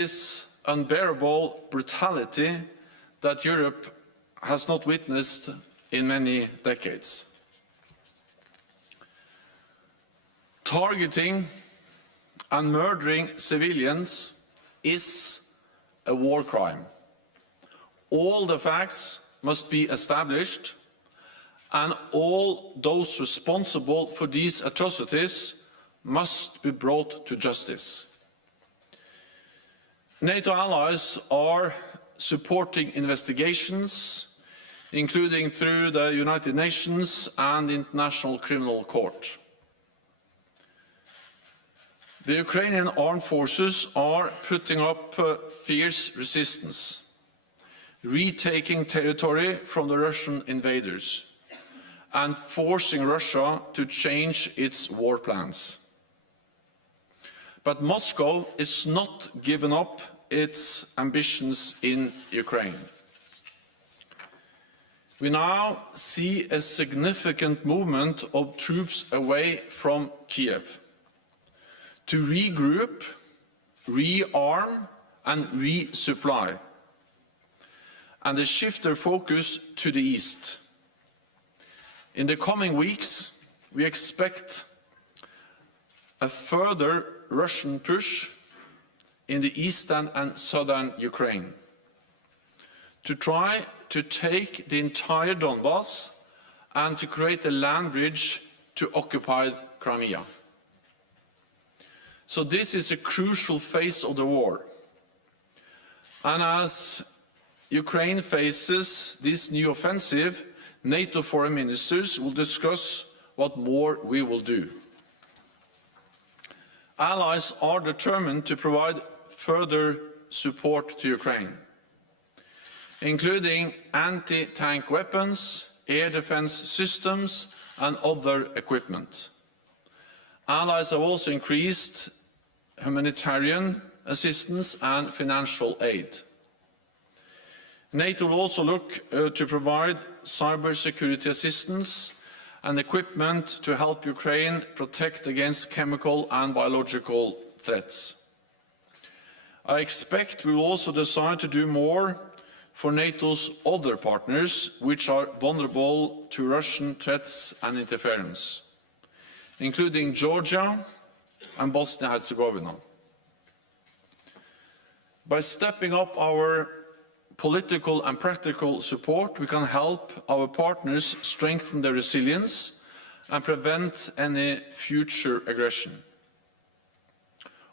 This unbearable brutality that Europe has not witnessed in many decades. Targeting and murdering civilians is a war crime. All the facts must be established, and all those responsible for these atrocities must be brought to justice. NATO allies are supporting investigations, including through the United Nations and the International Criminal Court. The Ukrainian armed forces are putting up fierce resistance, retaking territory from the Russian invaders and forcing Russia to change its war plans. But Moscow is not giving up its ambitions in Ukraine. We now see a significant movement of troops away from Kiev to regroup, rearm and resupply, and they shift their focus to the east. In the coming weeks, we expect a further Russian push in the eastern and southern Ukraine to try to take the entire Donbass and to create a land bridge to occupied Crimea. So this is a crucial phase of the war. And as Ukraine faces this new offensive, NATO foreign ministers will discuss what more we will do. Allies are determined to provide further support to Ukraine, including anti-tank weapons, air defense systems and other equipment. Allies have also increased humanitarian assistance and financial aid. NATO will also look to provide cybersecurity assistance and equipment to help Ukraine protect against chemical and biological threats. I expect we will also decide to do more for NATO's other partners, which are vulnerable to Russian threats and interference, including Georgia and Bosnia-Herzegovina. By stepping up our political and practical support, we can help our partners strengthen their resilience and prevent any future aggression.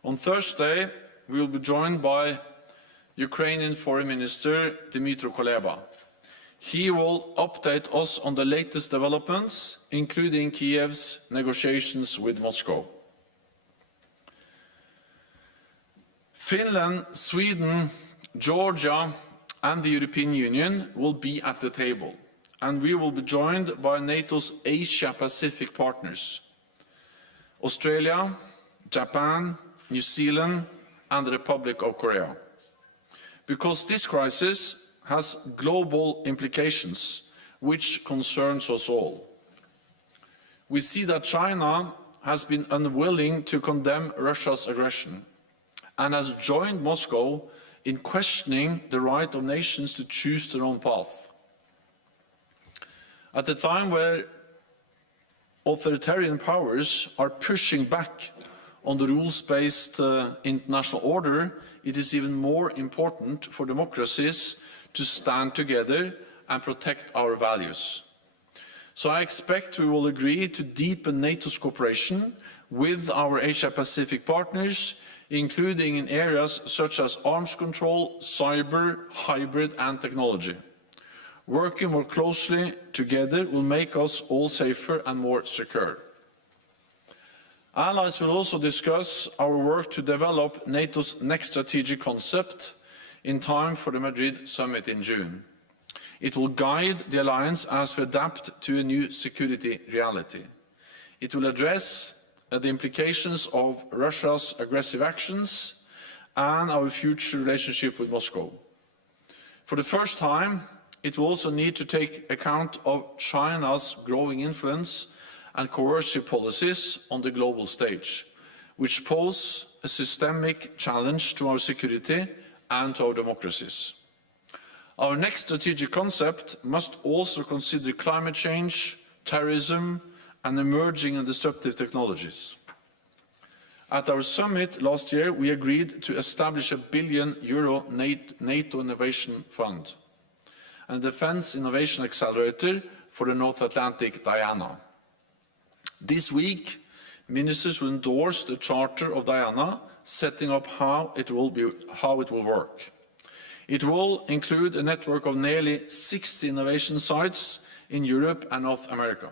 On Thursday, we will be joined by Ukrainian Foreign Minister Dmytro Kuleba. He will update us on the latest developments, including Kiev's negotiations with Moscow. Finland, Sweden, Georgia and the European Union will be at the table, and we will be joined by NATO's Asia-Pacific partners, Australia, Japan, New Zealand and the Republic of Korea. Because this crisis has global implications which concerns us all. We see that China has been unwilling to condemn Russia's aggression and has joined Moscow in questioning the right of nations to choose their own path. At a time where authoritarian powers are pushing back on the rules-based international order, it is even more important for democracies to stand together and protect our values. So I expect we will agree to deepen NATO's cooperation with our Asia-Pacific partners, including in areas such as arms control, cyber, hybrid and technology. Working more closely together will make us all safer and more secure. Allies will also discuss our work to develop NATO's next strategic concept in time for the Madrid summit in June. It will guide the alliance as we adapt to a new security reality. It will address the implications of Russia's aggressive actions and our future relationship with Moscow. For the first time, it will also need to take account of China's growing influence and coercive policies on the global stage, which pose a systemic challenge to our security and to our democracies. Our next strategic concept must also consider climate change, terrorism, and emerging and disruptive technologies. At our summit last year, we agreed to establish a €1 billion NATO Innovation Fund and a Defence Innovation Accelerator for the North Atlantic Diana. This week, ministers will endorse the Charter of Diana, setting up how it will work. It will include a network of nearly 60 innovation sites in Europe and North America,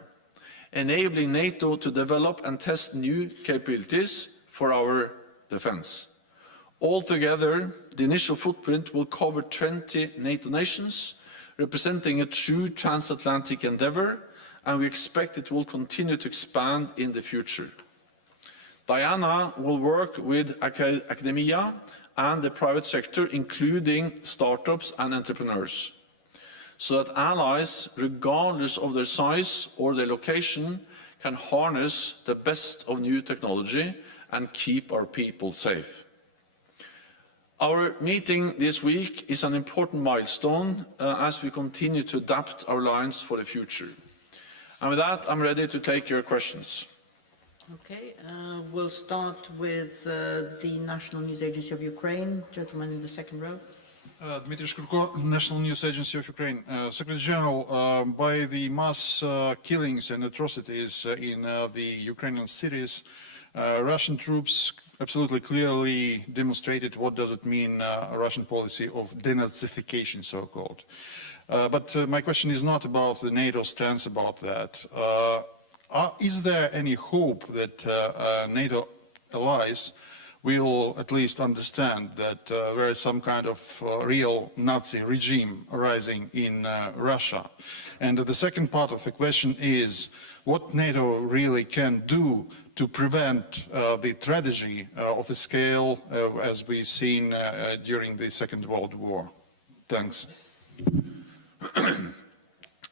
enabling NATO to develop and test new capabilities for our defence. Altogether, the initial footprint will cover 20 NATO nations, representing a true transatlantic endeavour, and we expect it will continue to expand in the future. Diana will work with academia and the private sector, including startups and entrepreneurs, so that allies, regardless of their size or their location, can harness the best of new technology and keep our people safe. Our meeting this week is an important milestone as we continue to adapt our alliance for the future. And with that, I'm ready to take your questions. Okay, we'll start with the National News Agency of Ukraine. Gentleman in the second row. Dmitry Shkurko, National News Agency of Ukraine. Secretary General, by the mass killings and atrocities in the Ukrainian cities, Russian troops absolutely clearly demonstrated what does it mean, a Russian policy of denazification, so-called. But my question is not about the NATO stance about that. Is there any hope that NATO allies will at least understand that there is some kind of real Nazi regime arising in Russia? And the second part of the question is what NATO really can do to prevent the tragedy of a scale as we've seen during the Second World War. Thanks.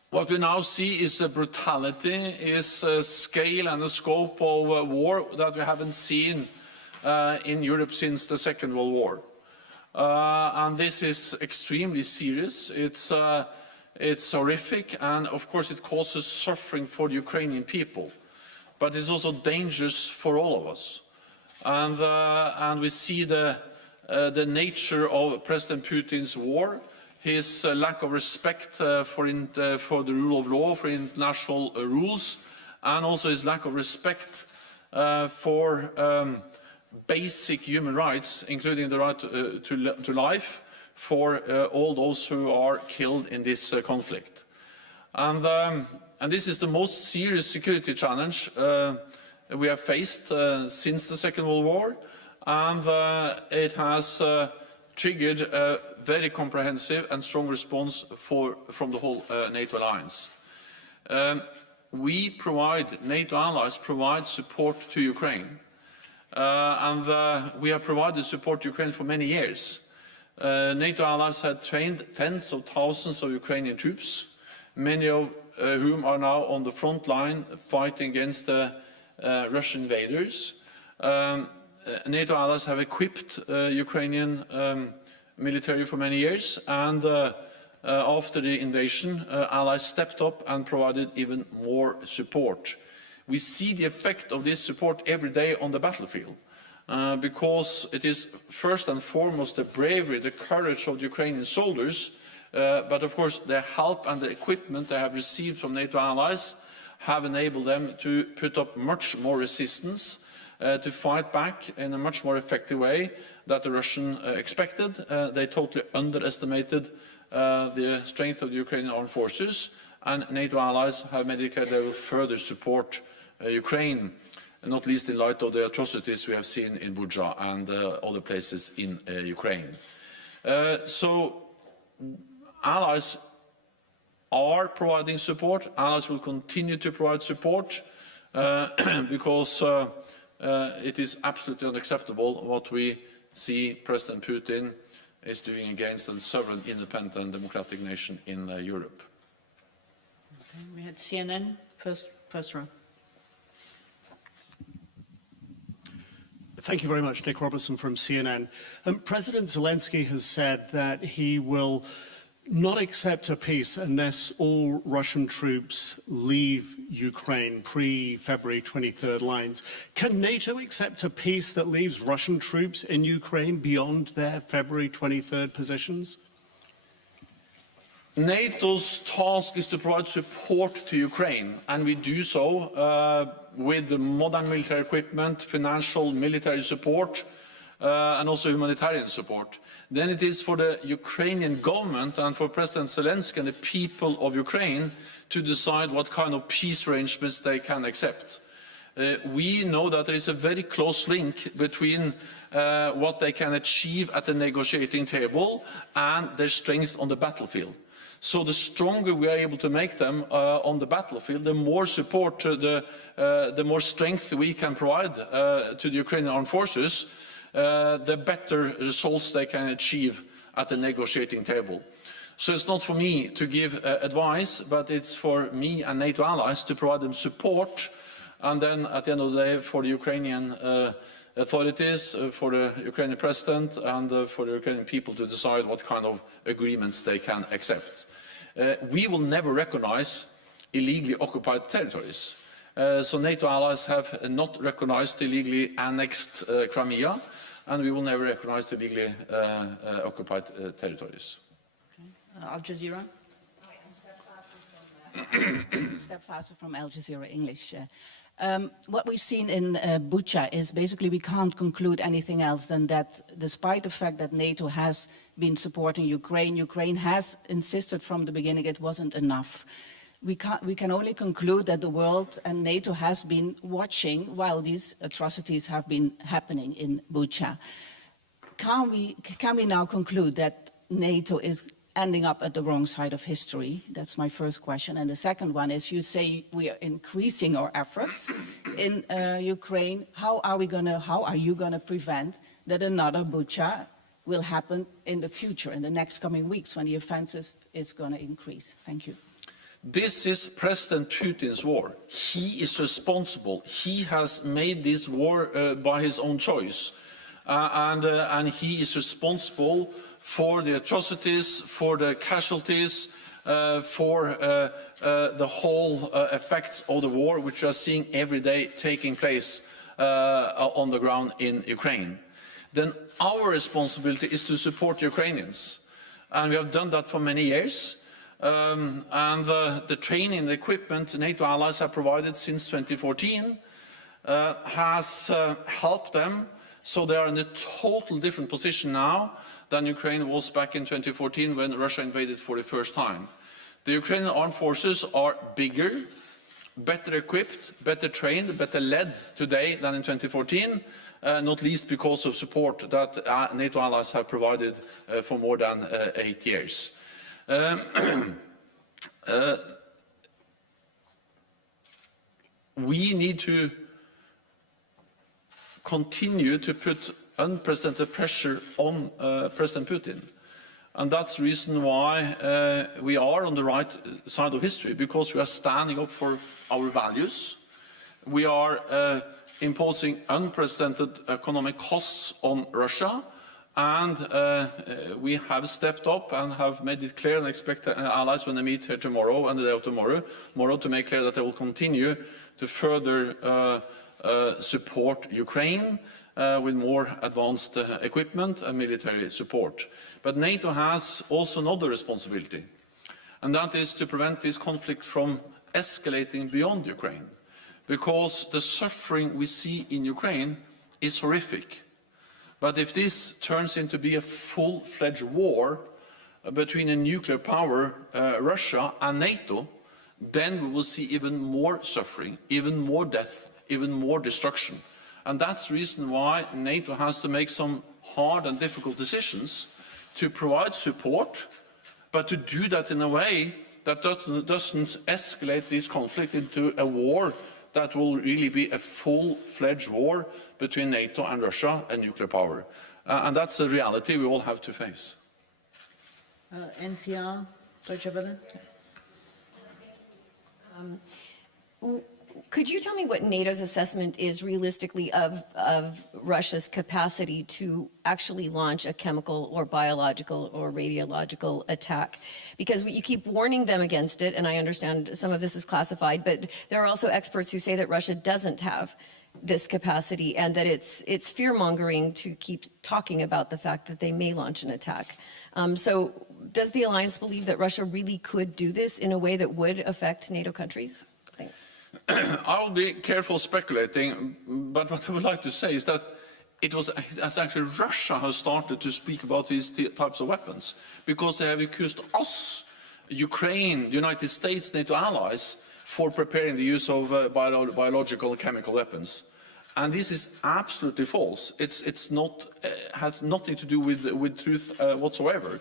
What we now see is a brutality, is a scale and a scope of war that we haven't seen in Europe since the Second World War. And this is extremely serious. It's horrific, and of course it causes suffering for the Ukrainian people. But it's also dangerous for all of us. And we see the nature of President Putin's war, his lack of respect for the rule of law, for international rules, and also his lack of respect for basic human rights, including the right to life, for all those who are killed in this conflict. And this is the most serious security challenge we have faced since the Second World War, and it has triggered a very comprehensive and strong response from the whole NATO alliance. NATO allies provide support to Ukraine, and we have provided support to Ukraine for many years. NATO allies have trained tens of thousands of Ukrainian troops, many of whom are now on the front line fighting against the Russian invaders. NATO allies have equipped Ukrainian military for many years, and after the invasion, allies stepped up and provided even more support. We see the effect of this support every day on the battlefield, because it is first and foremost the bravery, the courage of the Ukrainian soldiers, but of course the help and the equipment they have received from NATO allies have enabled them to put up much more resistance, to fight back in a much more effective way than the Russians expected. They totally underestimated the strength of the Ukrainian armed forces, and NATO allies have made it clear they will further support Ukraine, not least in light of the atrocities we have seen in Bucha and other places in Ukraine. So allies are providing support. Allies will continue to provide support because it is absolutely unacceptable what we see President Putin is doing against a sovereign, independent and democratic nation in Europe. Okay, we had CNN, first row. Thank you very much. Nick Robertson from CNN. President Zelensky has said that he will not accept a peace unless all Russian troops leave Ukraine pre-February 23rd lines. Can NATO accept a peace that leaves Russian troops in Ukraine beyond their February 23rd positions? NATO's task is to provide support to Ukraine, and we do so with modern military equipment, financial military support, and also humanitarian support. Then it is for the Ukrainian government and for President Zelensky and the people of Ukraine to decide what kind of peace arrangements they can accept. We know that there is a very close link between what they can achieve at the negotiating table and their strength on the battlefield. So the stronger we are able to make them on the battlefield, the more support, the more strength we can provide to the Ukrainian armed forces, the better results they can achieve at the negotiating table. So it's not for me to give advice, but it's for me and NATO allies to provide them support, and then at the end of the day for the Ukrainian authorities, for the Ukrainian president and for the Ukrainian people to decide what kind of agreements they can accept. We will never recognize illegally occupied territories. So NATO allies have not recognized illegally annexed Crimea, and we will never recognize the illegally occupied territories. Okay. Al Jazeera. Hi, I'm Step Faster from Al Jazeera English. What we've seen in Bucha is basically we can't conclude anything else than that despite the fact that NATO has been supporting Ukraine, Ukraine has insisted from the beginning it wasn't enough. We can only conclude that the world and NATO has been watching while these atrocities have been happening in Bucha. Can we now conclude that NATO is ending up at the wrong side of history? That's my first question. And the second one is, you say we are increasing our efforts in Ukraine. How are you gonna prevent that another Bucha will happen in the future, in the next coming weeks, when the offensive is gonna increase? Thank you. This is President Putin's war. He is responsible. He has made this war by his own choice. And he is responsible for the atrocities, for the casualties, for the whole effects of the war, which we are seeing every day taking place on the ground in Ukraine. Then our responsibility is to support Ukrainians. And we have done that for many years. The training and the equipment NATO allies have provided since 2014 has helped them. So they are in a total different position now than Ukraine was back in 2014 when Russia invaded for the first time. The Ukrainian armed forces are bigger, better equipped, better trained, better led today than in 2014, not least because of support that NATO allies have provided for more than 8 years. We need to continue to put unprecedented pressure on President Putin. And that's the reason why we are on the right side of history, because we are standing up for our values. We are imposing unprecedented economic costs on Russia, and we have stepped up and have made it clear and expect allies when they meet here tomorrow and the day of tomorrow to make clear that they will continue to further support Ukraine with more advanced equipment and military support. But NATO has also another responsibility, and that is to prevent this conflict from escalating beyond Ukraine, because the suffering we see in Ukraine is horrific. But if this turns into be a full-fledged war between a nuclear power, Russia, and NATO, then we will see even more suffering, even more death, even more destruction. And that's the reason why NATO has to make some hard and difficult decisions to provide support, but to do that in a way that doesn't escalate this conflict into a war that will really be a full-fledged war between NATO and Russia, a nuclear power. And that's a reality we all have to face. NPR, Deutsche Welle. Could you tell me what NATO's assessment is realistically of Russia's capacity to actually launch a chemical or biological or radiological attack? Because you keep warning them against it, and I understand some of this is classified, but there are also experts who say that Russia doesn't have this capacity and that it's fear-mongering to keep talking about the fact that they may launch an attack. So does the alliance believe that Russia really could do this in a way that would affect NATO countries? Thanks. I will be careful speculating, but what I would like to say is that it's actually Russia who started to speak about these types of weapons, because they have accused us, Ukraine, the United States, NATO allies, for preparing the use of biological and chemical weapons. And this is absolutely false. It's not, has nothing to do with truth whatsoever.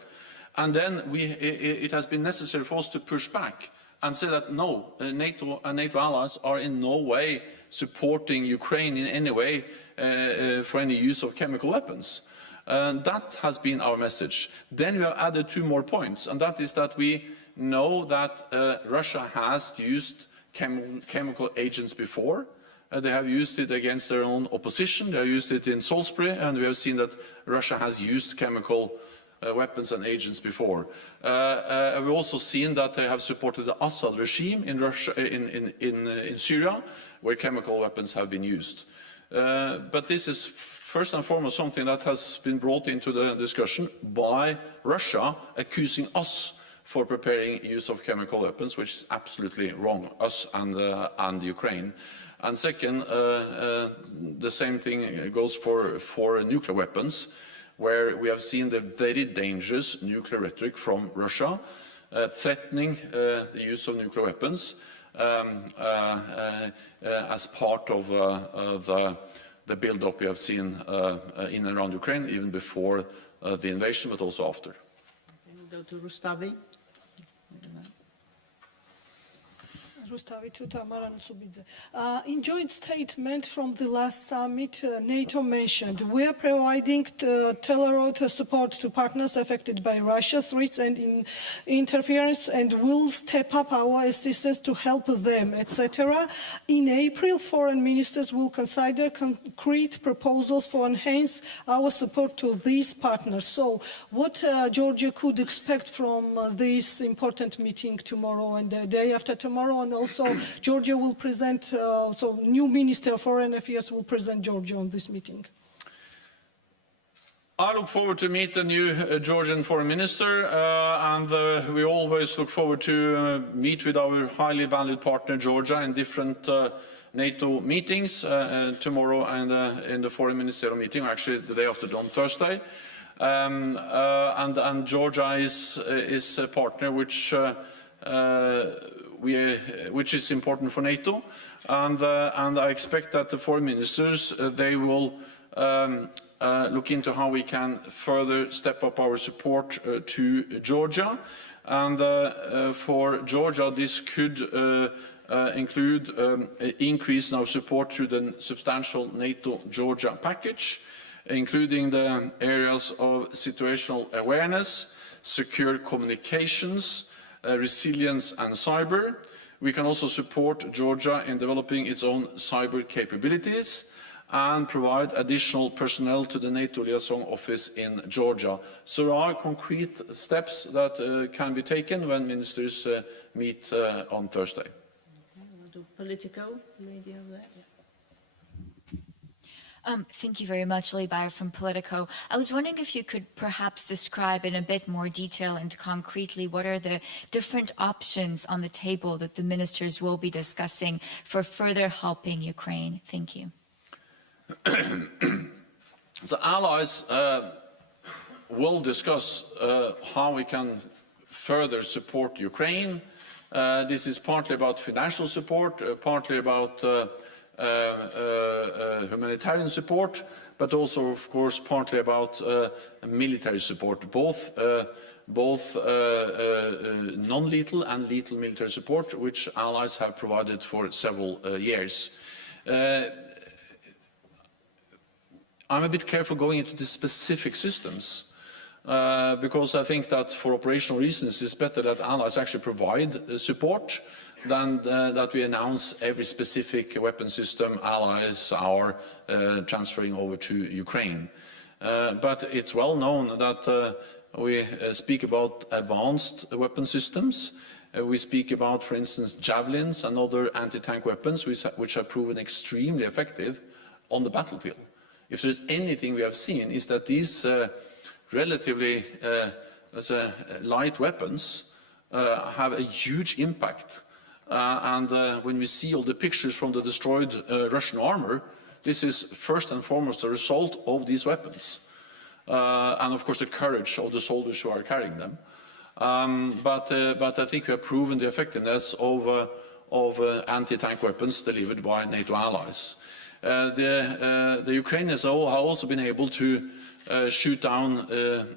And then it has been necessary for us to push back and say that no, NATO and NATO allies are in no way supporting Ukraine in any way for any use of chemical weapons. That has been our message. Then we have added 2 more points, and that is that we know that Russia has used chemical agents before. They have used it against their own opposition. They have used it in Salisbury, and we have seen that Russia has used chemical weapons and agents before. We've also seen that they have supported the Assad regime in Russia, in Syria, where chemical weapons have been used. But this is first and foremost something that has been brought into the discussion by Russia, accusing us for preparing use of chemical weapons, which is absolutely wrong, us and Ukraine. And second, the same thing goes for nuclear weapons, where we have seen the very dangerous nuclear rhetoric from Russia, threatening the use of nuclear weapons as part of the build-up we have seen in and around Ukraine, even before the invasion, but also after. We'll go to Rustavi. In joint statement from the last summit, NATO mentioned we are providing tailored support to partners affected by Russia's threats and interference, and will step up our assistance to help them, etc. In April, foreign ministers will consider concrete proposals for enhance our support to these partners. So, what Georgia could expect from this important meeting tomorrow and the day after tomorrow, and also Georgia will present, so new Minister of Foreign Affairs will present Georgia on this meeting. I look forward to meet the new Georgian Foreign Minister, and we always look forward to meet with our highly valued partner Georgia in different NATO meetings tomorrow and in the Foreign Ministerial meeting, actually the day after on Thursday. And Georgia is a partner which is important for NATO, and I expect that the foreign ministers they will look into how we can further step up our support to Georgia, and for Georgia this could include increase in our support through the substantial NATO-Georgia package, including the areas of situational awareness, secure communications, resilience and cyber. We can also support Georgia in developing its own cyber capabilities and provide additional personnel to the NATO liaison office in Georgia. So there are concrete steps that can be taken when ministers meet on Thursday. Okay, we'll do Politico, lady over there. Yeah. Thank you very much, Lee Bayer from Politico. I was wondering if you could perhaps describe in a bit more detail and concretely what are the different options on the table that the ministers will be discussing for further helping Ukraine. Thank you. The allies will discuss how we can further support Ukraine. This is partly about financial support, partly about humanitarian support, but also, of course, partly about military support, both non-lethal and lethal military support, which allies have provided for several years. I'm a bit careful going into the specific systems, because I think that for operational reasons it's better that allies actually provide support than that we announce every specific weapon system allies are transferring over to Ukraine. But it's well known that we speak about advanced weapon systems. We speak about, for instance, javelins and other anti-tank weapons which have proven extremely effective on the battlefield. If there's anything we have seen is that these relatively light weapons have a huge impact. And when we see all the pictures from the destroyed Russian armor, this is first and foremost a result of these weapons. And of course the courage of the soldiers who are carrying them. But I think we have proven the effectiveness of anti-tank weapons delivered by NATO allies. The Ukrainians have also been able to shoot down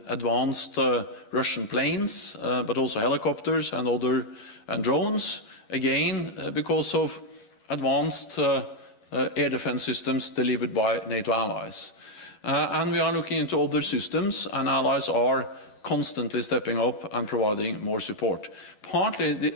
advanced Russian planes, but also helicopters and other drones, again because of advanced air defense systems delivered by NATO allies. And we are looking into other systems, and allies are constantly stepping up and providing more support. Partly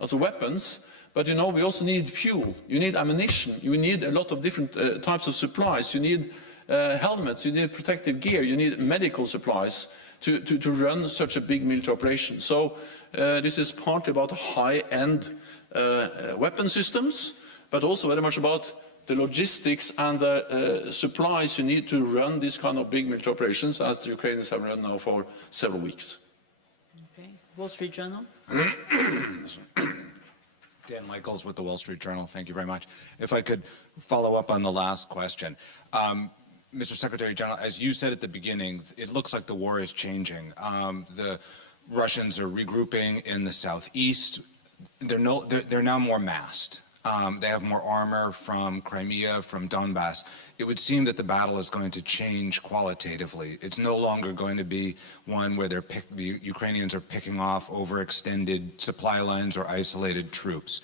as weapons, but you know, we also need fuel, you need ammunition, you need a lot of different types of supplies, you need helmets, you need protective gear, you need medical supplies to run such a big military operation. So this is partly about high-end weapon systems, but also very much about the logistics and the supplies you need to run these kind of big military operations, as the Ukrainians have run now for several weeks. Okay. Wall Street Journal. Dan Michaels with the Wall Street Journal. Thank you very much. If I could follow up on the last question. Mr. Secretary General, as you said at the beginning, it looks like the war is changing. The Russians are regrouping in the southeast. They're now more massed. They have more armor from Crimea, from Donbass. It would seem that the battle is going to change qualitatively. It's no longer going to be one where the Ukrainians are picking off overextended supply lines or isolated troops.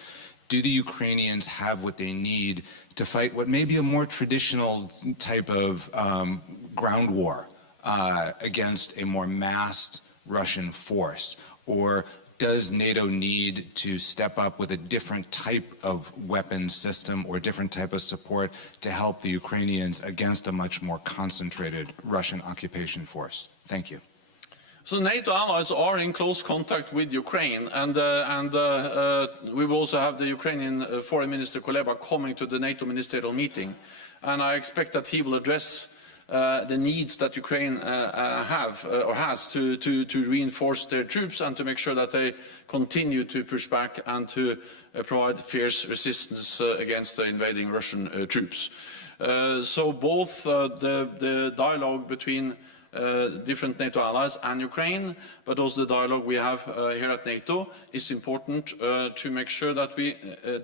Do the Ukrainians have what they need to fight what may be a more traditional type of ground war against a more massed Russian force? Or does NATO need to step up with a different type of weapons system or different type of support to help the Ukrainians against a much more concentrated Russian occupation force? Thank you. So NATO allies are in close contact with Ukraine, and we will also have the Ukrainian Foreign Minister Kuleba coming to the NATO ministerial meeting, and I expect that he will address the needs that Ukraine has to reinforce their troops and to make sure that they continue to push back and to provide fierce resistance against the invading Russian troops. So both the dialogue between different NATO allies and Ukraine, but also the dialogue we have here at NATO is important to make sure that we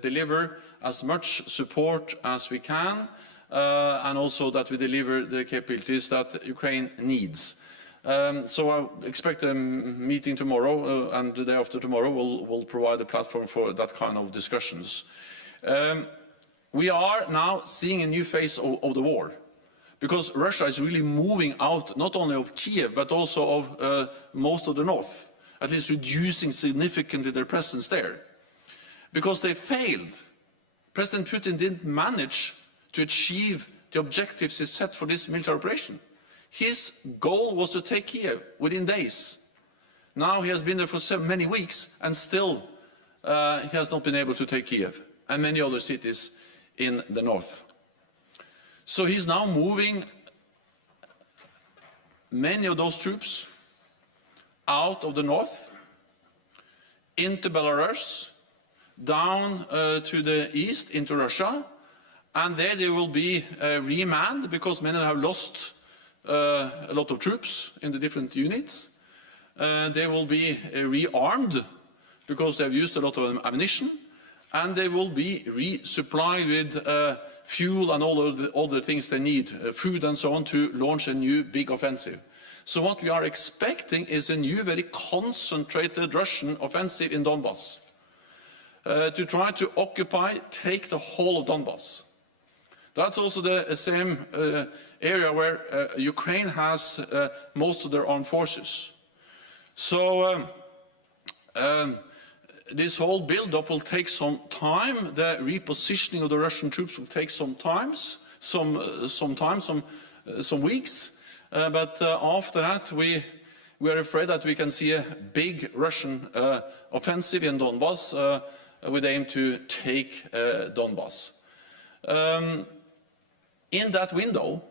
deliver as much support as we can and also that we deliver the capabilities that Ukraine needs. So I expect a meeting tomorrow and the day after tomorrow will provide a platform for that kind of discussions. We are now seeing a new phase of the war, because Russia is really moving out not only of Kiev but also of most of the north, at least reducing significantly their presence there. Because they failed. President Putin didn't manage to achieve the objectives he set for this military operation. His goal was to take Kiev within days. Now he has been there for so many weeks and still he has not been able to take Kiev and many other cities in the north. So he's now moving many of those troops out of the north, into Belarus, down to the east, into Russia, and there they will be remanned because many have lost a lot of troops in the different units. They will be rearmed because they have used a lot of ammunition, and they will be resupplied with fuel and all of the other things they need, food and so on, to launch a new big offensive. So what we are expecting is a new, very concentrated Russian offensive in Donbass, to try to occupy, take the whole of Donbass. That's also the same area where Ukraine has most of their armed forces. So this whole build-up will take some time. The repositioning of the Russian troops will take some weeks. But after that, we are afraid that we can see a big Russian offensive in Donbass with aim to take Donbass. In that window,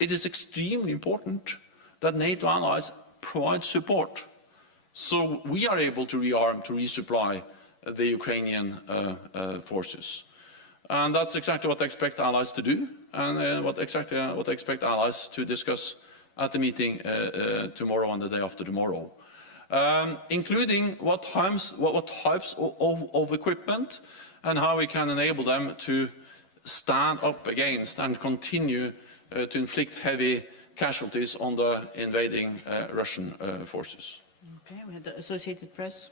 it is extremely important that NATO allies provide support, so we are able to rearm, to resupply the Ukrainian forces. And that's exactly what I expect allies to do, and what I expect allies to discuss at the meeting tomorrow and the day after tomorrow, including what types of equipment and how we can enable them to stand up against and continue to inflict heavy casualties on the invading Russian forces. Okay, we had the Associated Press.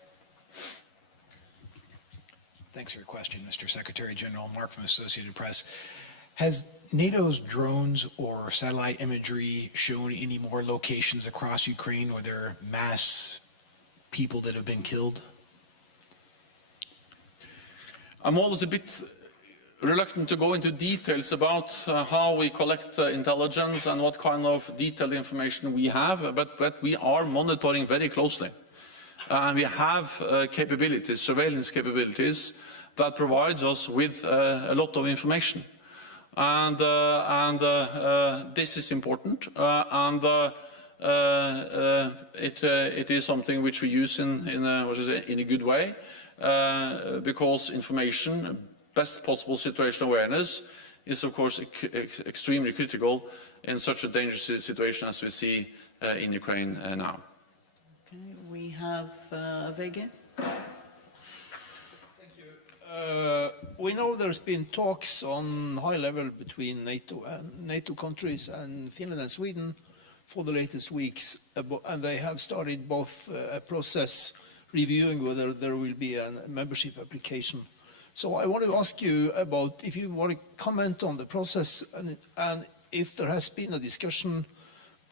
Thanks for your question, Mr. Secretary General. Mark from Associated Press. Has NATO's drones or satellite imagery shown any more locations across Ukraine where there are mass people that have been killed? I'm always a bit reluctant to go into details about how we collect intelligence and what kind of detailed information we have, but we are monitoring very closely. We have capabilities, surveillance capabilities, that provides us with a lot of information. And this is important, it is something which we use in a good way, because information, best possible situational awareness, is of course extremely critical in such a dangerous situation as we see in Ukraine now. Okay, we have Vege. We know there's been talks on high level between NATO countries and Finland and Sweden for the latest weeks, and they have started both a process reviewing whether there will be a membership application. So I want to ask you about if you want to comment on the process and if there has been a discussion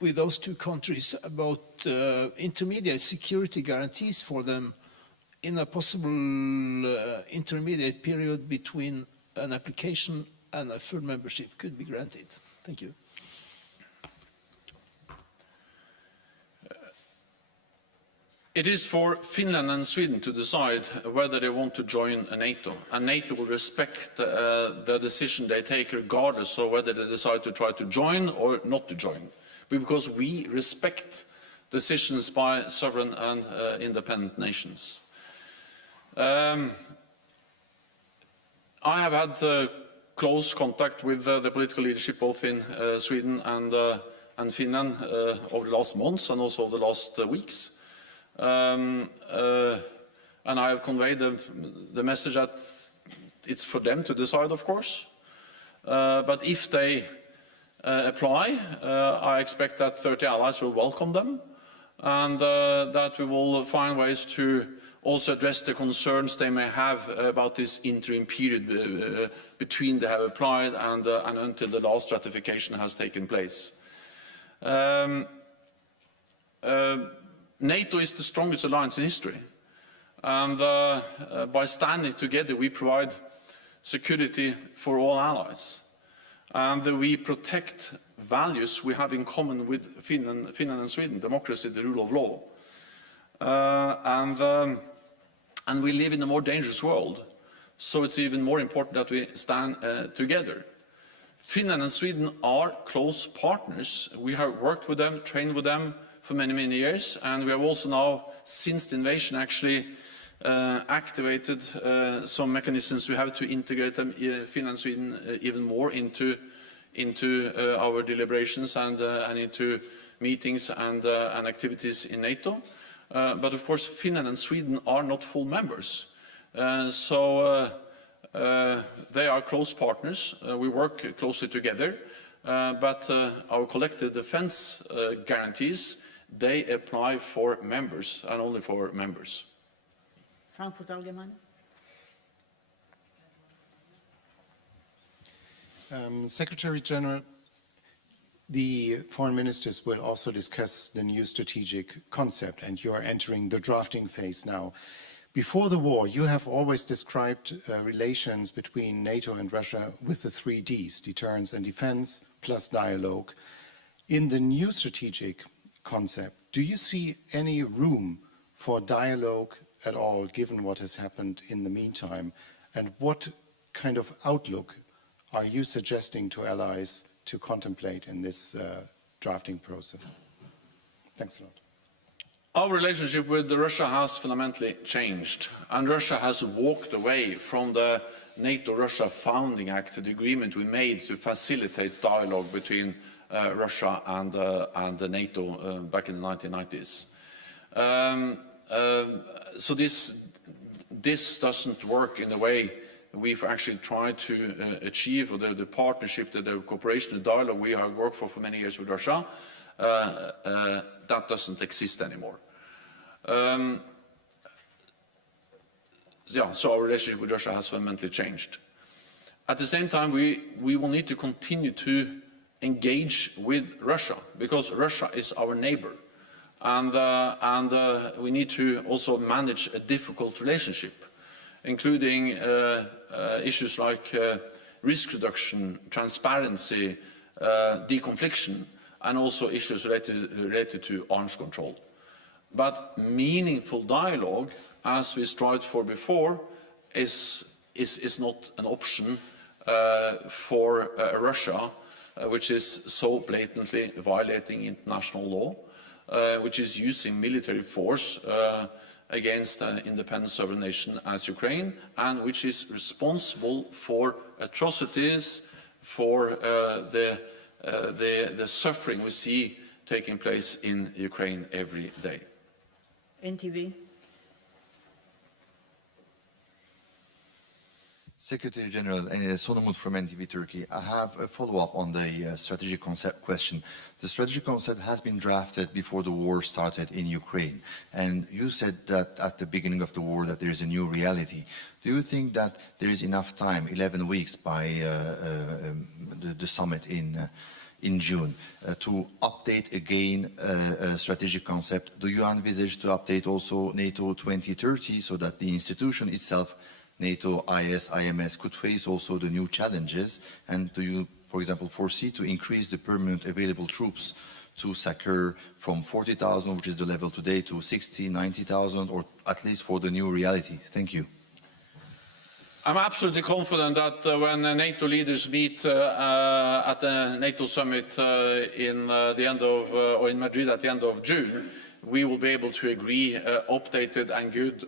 with those two countries about intermediate security guarantees for them in a possible intermediate period between an application and a full membership could be granted. Thank you. It is for Finland and Sweden to decide whether they want to join NATO, and NATO will respect the decision they take regardless of whether they decide to try to join or not to join, because we respect decisions by sovereign and independent nations. I have had close contact with the political leadership both in Sweden and Finland over the last months and also over the last weeks. And I have conveyed the message that it's for them to decide, of course. But if they apply, I expect that 30 allies will welcome them, and that we will find ways to also address the concerns they may have about this interim period between they have applied and until the last ratification has taken place. NATO is the strongest alliance in history, and by standing together we provide security for all allies, and we protect values we have in common with Finland and Sweden: democracy, the rule of law, and we live in a more dangerous world, so it's even more important that we stand together. Finland and Sweden are close partners. We have worked with them, trained with them for many, many years, and we have also now, since the invasion, actually activated some mechanisms. We have to integrate them, Finland and Sweden, even more into our deliberations and into meetings and activities in NATO. But of course, Finland and Sweden are not full members, so they are close partners. We work closely together, but our collective defense guarantees, they apply for members and only for members. Frankfurt Allgemeine. Secretary General, the foreign ministers will also discuss the new strategic concept, and you are entering the drafting phase now. Before the war, you have always described relations between NATO and Russia with the 3 Ds, deterrence and defense, plus dialogue. In the new strategic concept, do you see any room for dialogue at all, given what has happened in the meantime? And what kind of outlook are you suggesting to allies to contemplate in this drafting process? Thanks a lot. Our relationship with Russia has fundamentally changed, and Russia has walked away from the NATO-Russia Founding Act, the agreement we made to facilitate dialogue between Russia and NATO back in the 1990s. So this doesn't work in the way we've actually tried to achieve, or the partnership, the cooperation, the dialogue we have worked for many years with Russia. That doesn't exist anymore. So our relationship with Russia has fundamentally changed. At the same time, we will need to continue to engage with Russia, because Russia is our neighbor. And we need to also manage a difficult relationship, including issues like risk reduction, transparency, deconfliction, and also issues related to arms control. But meaningful dialogue, as we strived for before, is not an option for Russia, which is so blatantly violating international law, which is using military force against an independent sovereign nation as Ukraine, and which is responsible for atrocities, for the suffering we see taking place in Ukraine every day. NTV. Secretary General, Sonamut from NTV Turkey. I have a follow-up on the strategic concept question. The strategic concept has been drafted before the war started in Ukraine, and you said that at the beginning of the war that there is a new reality. Do you think that there is enough time, 11 weeks by the summit in June, to update again a strategic concept? Do you envisage to update also NATO 2030 so that the institution itself, NATO, IS, IMS, could face also the new challenges? And do you, for example, foresee to increase the permanent available troops to SACEUR from 40,000, which is the level today, to 60, 90,000, or at least for the new reality? Thank you. I'm absolutely confident that when NATO leaders meet at the NATO summit in Madrid at the end of June, we will be able to agree updated and good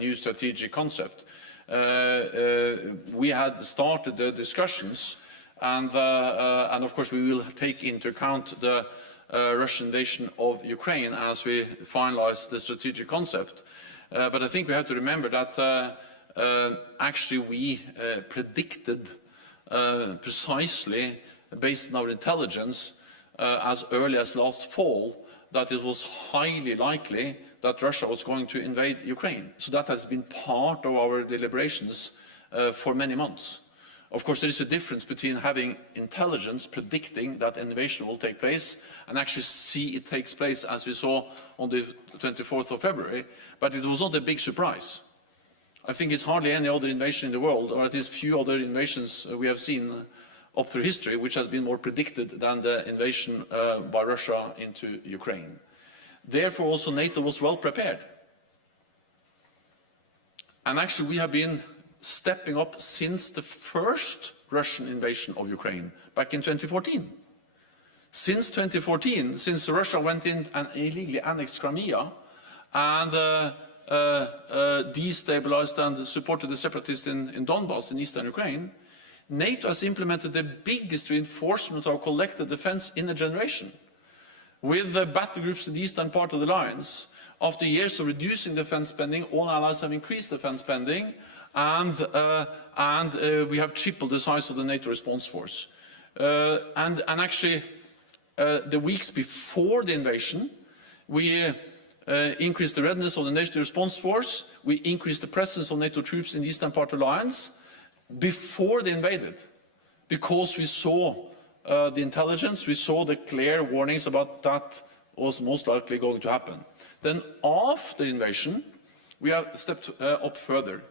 new strategic concept. We had started the discussions, and of course we will take into account the Russian invasion of Ukraine as we finalize the strategic concept. But I think we have to remember that actually we predicted precisely, based on our intelligence, as early as last fall, that it was highly likely that Russia was going to invade Ukraine. So that has been part of our deliberations for many months. Of course, there is a difference between having intelligence predicting that invasion will take place and actually see it takes place, as we saw on the 24th of February, but it was not a big surprise. I think it's hardly any other invasion in the world, or at least few other invasions we have seen up through history, which has been more predicted than the invasion by Russia into Ukraine. Therefore, also NATO was well prepared. And actually, we have been stepping up since the first Russian invasion of Ukraine, back in 2014. Since 2014, since Russia went in and illegally annexed Crimea and destabilized and supported the separatists in Donbass, in eastern Ukraine, NATO has implemented the biggest reinforcement of collective defense in a generation. With the battle groups in the eastern part of the alliance, after years of reducing defense spending, all allies have increased defense spending, and we have tripled the size of the NATO response force. And actually, the weeks before the invasion, we increased the readiness of the NATO response force, we increased the presence of NATO troops in the eastern part of the alliance before they invaded. because we saw the intelligence, we saw the clear warnings about that was most likely going to happen. Then after the invasion, we have stepped up further.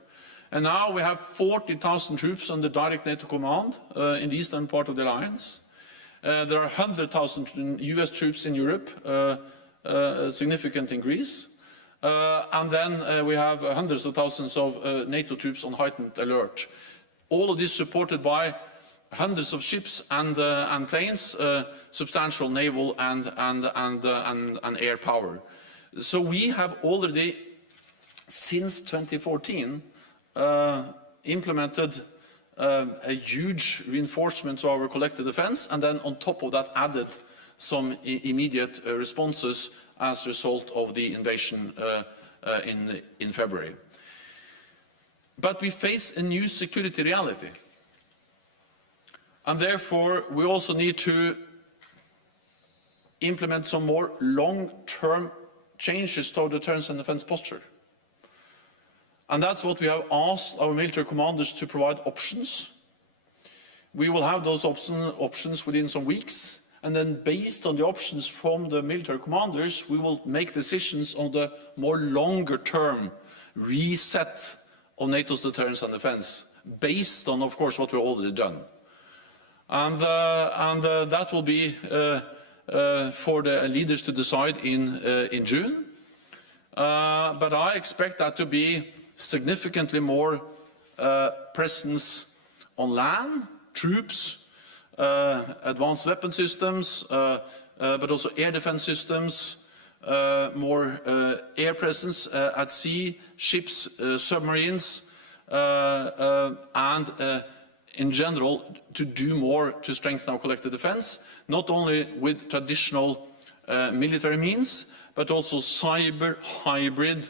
And now we have 40,000 troops under direct NATO command in the eastern part of the alliance. There are 100,000 US troops in Europe, a significant increase. And then we have hundreds of thousands of NATO troops on heightened alert. All of this supported by hundreds of ships and planes, substantial naval and air power. So we have already, since 2014, implemented a huge reinforcement to our collective defense, and then on top of that added some immediate responses as a result of the invasion in February. But we face a new security reality. And therefore, we also need to implement some more long-term changes to our deterrence and defense posture. And that's what we have asked our military commanders to provide options. We will have those options within some weeks, and then based on the options from the military commanders, we will make decisions on the more longer-term reset of NATO's deterrence and defense, based on, of course, what we've already done. And that will be for the leaders to decide in June. But I expect that to be significantly more presence on land, troops, advanced weapon systems, but also air defense systems, more air presence at sea, ships, submarines, and in general to do more to strengthen our collective defense, not only with traditional military means, but also cyber, hybrid,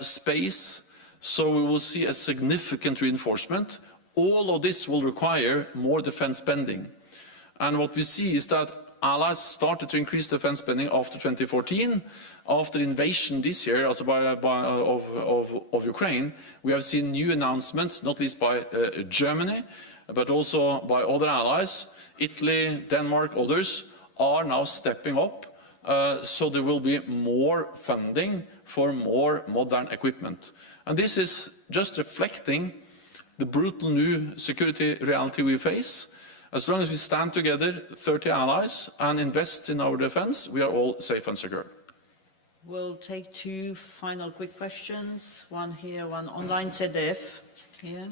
space. So we will see a significant reinforcement. All of this will require more defense spending. And what we see is that allies started to increase defense spending after 2014. After the invasion this year of Ukraine, we have seen new announcements, not least by Germany, but also by other allies. Italy, Denmark, others are now stepping up. So there will be more funding for more modern equipment. And this is just reflecting the brutal new security reality we face. As long as we stand together, 30 allies, and invest in our defense, we are all safe and secure. We'll take two final quick questions. One here, one online. ZDF. Here.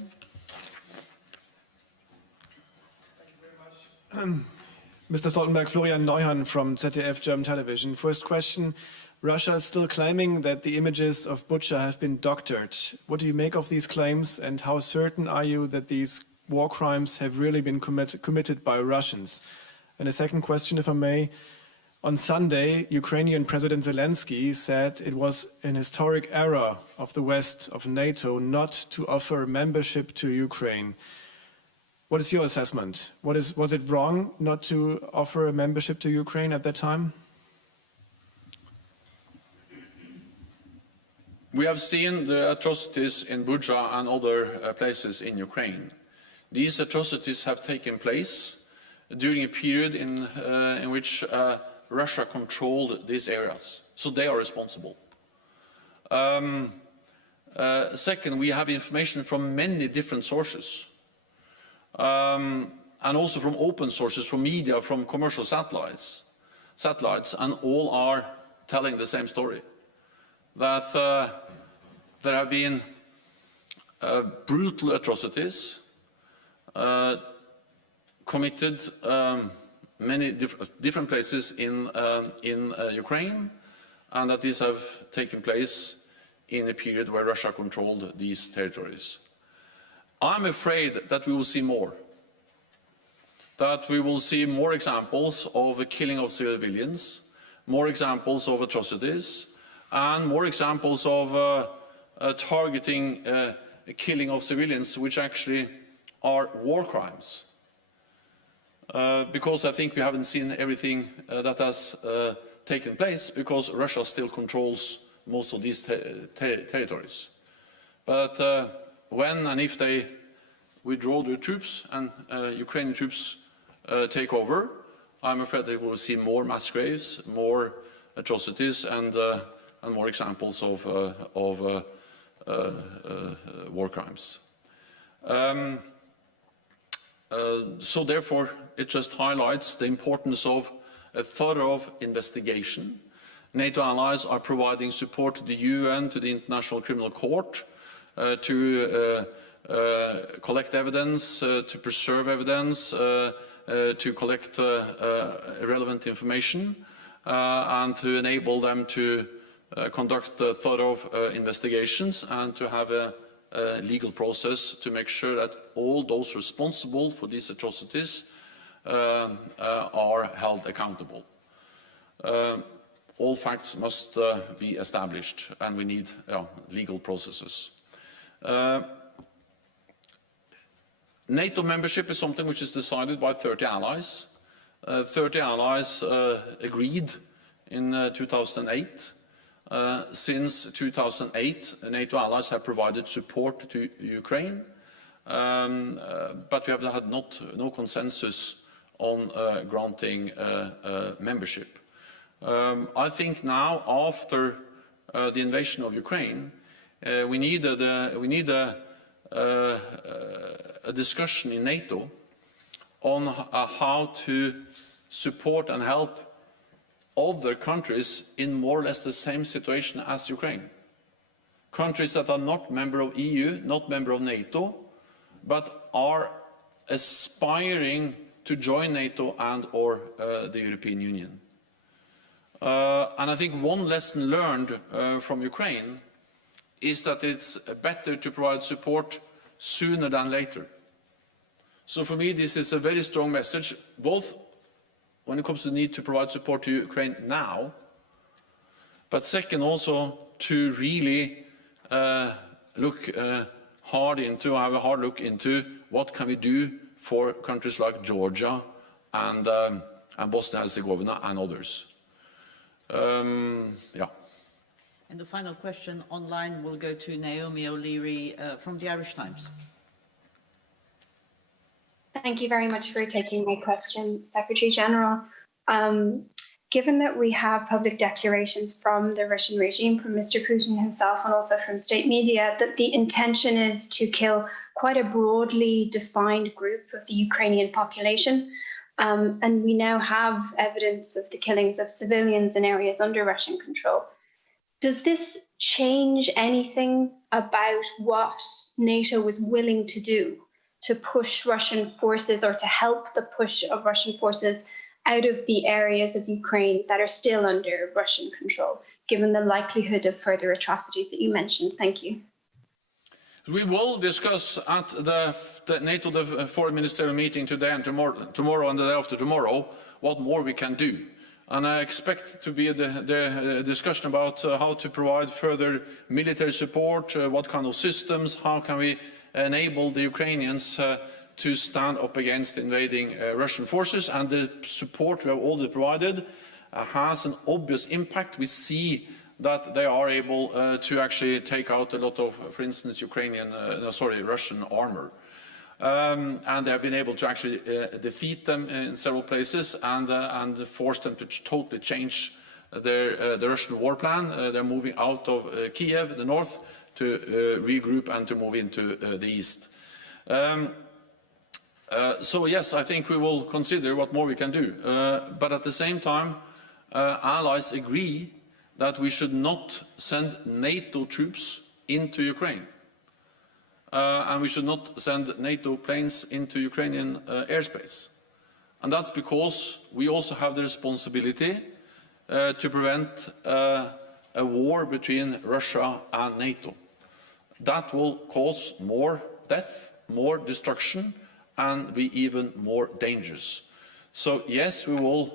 Mr. Stoltenberg, Florian Neuhan from ZDF German Television. First question, Russia is still claiming that the images of Bucha have been doctored. What do you make of these claims, and how certain are you that these war crimes have really been committed by Russians? And a second question, if I may. On Sunday, Ukrainian President Zelensky said it was an historic error of the West, of NATO, not to offer membership to Ukraine. What is your assessment? Was it wrong not to offer a membership to Ukraine at that time? We have seen the atrocities in Bucha and other places in Ukraine. These atrocities have taken place during a period in which Russia controlled these areas. So they are responsible. Second, we have information from many different sources. And also from open sources, from media, from commercial satellites, and all are telling the same story. That there have been brutal atrocities committed many different places in Ukraine, and that these have taken place in a period where Russia controlled these territories. I'm afraid that we will see more. That we will see more examples of the killing of civilians, more examples of atrocities, and more examples of targeting killing of civilians, which actually are war crimes. Because I think we haven't seen everything that has taken place, because Russia still controls most of these territories. But when and if they withdraw their troops and Ukrainian troops take over, I'm afraid they will see more mass graves, more atrocities, and more examples of war crimes. So therefore, it just highlights the importance of a thorough investigation. NATO allies are providing support to the UN, to the International Criminal Court, to collect evidence, to preserve evidence, to collect relevant information, and to enable them to conduct thorough investigations and to have a legal process to make sure that all those responsible for these atrocities are held accountable. All facts must be established, and we need legal processes. NATO membership is something which is decided by 30 allies. 30 allies agreed in 2008. Since 2008, NATO allies have provided support to Ukraine, but we have had no consensus on granting membership. I think now, after the invasion of Ukraine, we need a discussion in NATO on how to support and help other countries in more or less the same situation as Ukraine. Countries that are not member of EU, not member of NATO, but are aspiring to join NATO and or the European Union. And I think one lesson learned from Ukraine is that it's better to provide support sooner than later. So for me, this is a very strong message, both when it comes to the need to provide support to Ukraine now, but second also to really look hard into, have a hard look into what can we do for countries like Georgia and Bosnia and Herzegovina and others. Yeah. And the final question online will go to Naomi O'Leary from the Irish Times. Thank you very much for taking my question, Secretary General. Given that we have public declarations from the Russian regime, from Mr. Putin himself, and also from state media, that the intention is to kill quite a broadly defined group of the Ukrainian population, and we now have evidence of the killings of civilians in areas under Russian control. Does this change anything about what NATO was willing to do to push Russian forces, or to help the push of Russian forces out of the areas of Ukraine that are still under Russian control, given the likelihood of further atrocities that you mentioned? Thank you. We will discuss at the NATO foreign ministerial meeting today and tomorrow and the day after tomorrow what more we can do. And I expect to be the discussion about how to provide further military support, what kind of systems, how can we enable the Ukrainians to stand up against invading Russian forces. And the support we have already provided has an obvious impact. We see that they are able to actually take out a lot of, for instance, Russian armor. And they have been able to actually defeat them in several places and force them to totally change the Russian war plan. They're moving out of Kiev, the north, to regroup and to move into the east. So yes, I think we will consider what more we can do. But at the same time, allies agree that we should not send NATO troops into Ukraine. And we should not send NATO planes into Ukrainian airspace. And that's because we also have the responsibility to prevent a war between Russia and NATO. That will cause more death, more destruction, and be even more dangerous. So yes, we will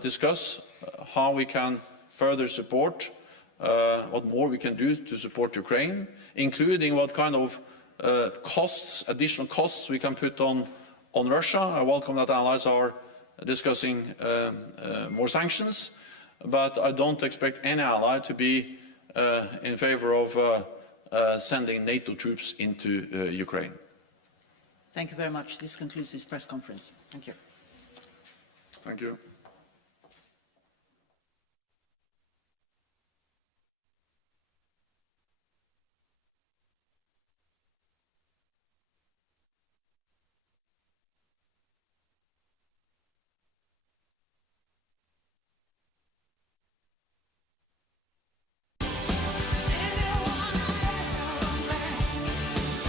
discuss how we can further support, what more we can do to support Ukraine, including what kind of additional costs we can put on Russia. I welcome that allies are discussing more sanctions, but I don't expect any ally to be in favor of sending NATO troops into Ukraine. Thank you very much. This concludes this press conference. Thank you. Thank you.